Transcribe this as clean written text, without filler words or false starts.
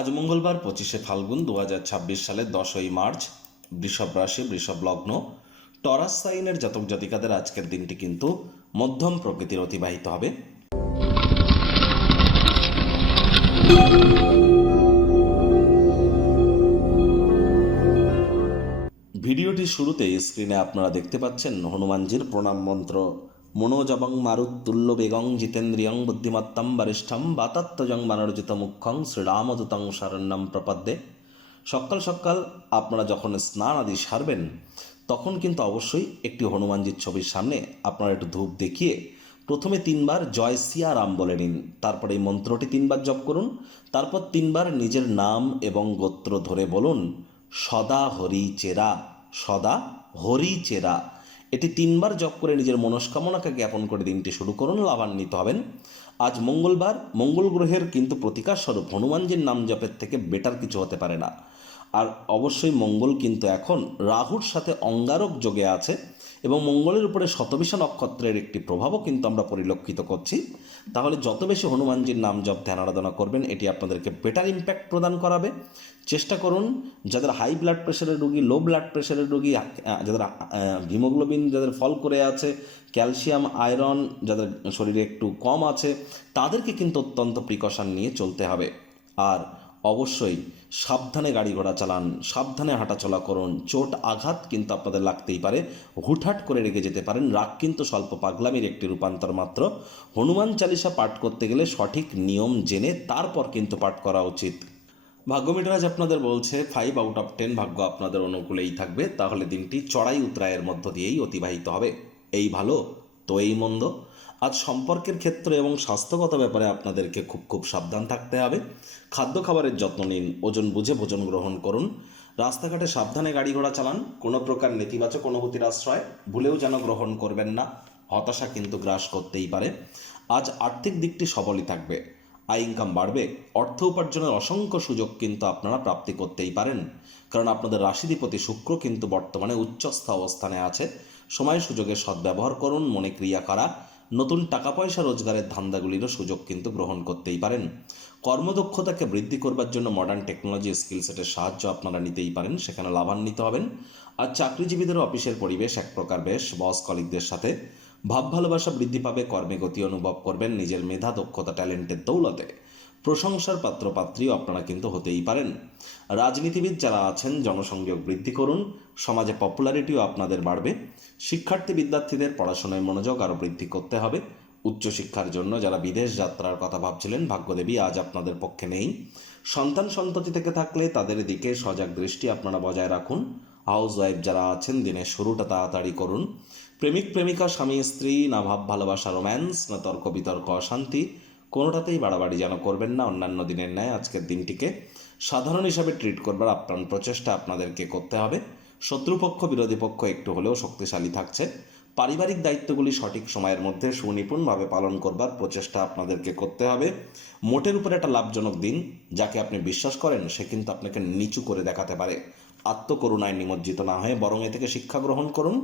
আজ মঙ্গলবার 25শে ফাল্গুন 2026 সালের 10ই মার্চ। বৃষভ রাশি, বৃষভ লগ্ন, টরাস সাইনের জাতক জাতিকাদের আজকের দিনটি কিন্তু মধ্যম প্রকৃতির অতিবাহিত হবে। ভিডিওটির শুরুতে স্ক্রিনে আপনারা দেখতে পাচ্ছেন হনুমানজির প্রণাম মন্ত্র। মনোজবং মারুত্তুল্য বেগং জিতেন্দ্রিয়ং বুদ্ধিমত্তম বরিষ্ঠম বাতাত্তজং বানরজিত মুখ্যং শ্রীরামদূতং শরণ্যম প্রপদ্যে। সকাল সকাল আপনারা যখন স্নান আদি সারবেন তখন কিন্তু অবশ্যই একটি হনুমানজির ছবির সামনে আপনারা একটু ধূপ দেখিয়ে প্রথমে 3বার জয় সিয়ারাম বলে নিন। তারপর এই মন্ত্রটি 3বার জপ করুন। তারপর 3বার নিজের নাম এবং গোত্র ধরে বলুন সদা হরি চেরা, সদা হরি চেরা। এটি 3বার জপ করে নিজের মনস্কামনাকে জ্ঞাপন করে দিনটি শুরু করুন, লাভান্বিত হবেন। আজ মঙ্গলবার, মঙ্গল গ্রহের কিন্তু প্রতিকার স্বরূপ হনুমানজির নাম জপের থেকে বেটার কিছু হতে পারে না। আর অবশ্যই মঙ্গল কিন্তু এখন রাহুর সাথে অঙ্গারক যোগে আছে এবং মঙ্গলের উপরে শতবিশা নক্ষত্রের একটি প্রভাবও কিন্তু আমরা পরিলক্ষিত করছি। তাহলে যত বেশি হনুমানজির নাম জপ ধ্যান আরাধনা করবেন এটি আপনাদেরকে বেটার ইম্প্যাক্ট প্রদান করাবে। চেষ্টা করুন যাদের হাই ব্লাড প্রেশারের রোগী, লো ব্লাড প্রেশারের রোগী, যাদের হিমোগ্লোবিন যাদের ফল করে আছে, ক্যালসিয়াম আয়রন যাদের শরীরে একটু কম আছে, তাদেরকে কিন্তু অত্যন্ত প্রিকশন নিয়ে চলতে হবে। আর অবশ্যই সাবধানে গাড়ি ঘোড়া চালান, সাবধানে হাঁটাচলা করুন। চোট আঘাত কিন্তু আপনাদের লাগতেই পারে, হুটহাট করে রেগে যেতে পারেন। রাগ কিন্তু স্বল্প পাগলামির একটি রূপান্তর মাত্র। হনুমান চালিসা পাঠ করতে গেলে সঠিক নিয়ম জেনে তারপর কিন্তু পাঠ করা উচিত। ভাগ্য মিটারাজ আপনাদের বলছে 5 আউট অফ 10 ভাগ্য আপনাদের অনুকূলেই থাকবে। তাহলে দিনটি চড়াই উতরায়ের মধ্য দিয়েই অতিবাহিত হবে। এই ভালো তো এই মন্দ। আজ সম্পর্কের ক্ষেত্রে এবং স্বাস্থ্যগত ব্যাপারে আপনাদেরকে খুব সাবধান থাকতে হবে। খাদ্য খাবারের যত্ন নিন, ওজন বুঝে ভোজন গ্রহণ করুন। রাস্তাঘাটে সাবধানে গাড়ি ঘোড়া চালান। কোনো প্রকার নেতিবাচক অনুভূতির আশ্রয় ভুলেও যেন গ্রহণ করবেন না। হতাশা কিন্তু গ্রাস করতেই পারে। আজ আর্থিক দিকটি সবলই থাকবে। আয় ইনকাম বাড়বে। অর্থ উপার্জনের অসংখ্য সুযোগ কিন্তু আপনারা প্রাপ্তি করতেই পারেন, কারণ আপনাদের রাশিধিপতি শুক্র কিন্তু বর্তমানে উচ্চস্থ অবস্থানে আছে। সময় সুযোগের সদ্ব্যবহার করুন। মনে ক্রিয়া করা নতুন টাকা পয়সা রোজগারের ধান্দাগুলিরও সুযোগ কিন্তু গ্রহণ করতেই পারেন। কর্মদক্ষতাকে বৃদ্ধি করবার জন্য মডার্ন টেকনোলজি স্কিল সেটের সাহায্য আপনারা নিতেই পারেন, সেখানে লাভান্বিত হবেন। আর চাকরিজীবীদের অফিসের পরিবেশ এক প্রকার বেশ। বস কলিগদের সাথে ভাব ভালোবাসা বৃদ্ধি পাবে। কর্মে গতি অনুভব করবেন। নিজের মেধা দক্ষতা ট্যালেন্টের দৌলতে প্রশংসার পাত্রপাত্রীও আপনারা কিন্তু হতেই পারেন। রাজনীতিবিদ যারা আছেন জনসংযোগ বৃদ্ধি করুন। সমাজে পপুলারিটিও আপনাদের বাড়বে। শিক্ষার্থী বিদ্যার্থীদের পড়াশোনায় মনোযোগ আরও বৃদ্ধি করতে হবে। উচ্চশিক্ষার জন্য যারা বিদেশ যাত্রার কথা ভাবছিলেন ভাগ্যদেবী আজ আপনাদের পক্ষে নেই। সন্তান সন্ততি থেকে থাকলে তাদের দিকে সজাগ দৃষ্টি আপনারা বজায় রাখুন। হাউস ওয়াইফ যারা আছেন দিনের শুরুটা তাড়াতাড়ি করুন। প্রেমিক প্রেমিকা স্বামী স্ত্রী না ভাব ভালোবাসা রোম্যান্স না তর্ক বিতর্ক অশান্তি কোনোটাতেই বাড়াবাড়ি যেন করবেন না। অন্যান্য দিনের ন্যায় আজকের দিনটিকে সাধারণ হিসাবে ট্রিট করবার আপ্রাণ প্রচেষ্টা আপনাদেরকে করতে হবে। শত্রুপক্ষ বিরোধী পক্ষ একটু হলেও শক্তিশালী থাকছে। পারিবারিক দায়িত্বগুলি সঠিক সময়ের মধ্যে সুনিপুণভাবে পালন করবার প্রচেষ্টা আপনাদেরকে করতে হবে। মোটের উপর একটা লাভজনক দিন। যাকে আপনি বিশ্বাস করেন সে কিন্তু আপনাকে নিচু করে দেখাতে পারে। আত্মকরুণায় নিমজ্জিত না হয়ে বরং এ থেকে শিক্ষা গ্রহণ করুন।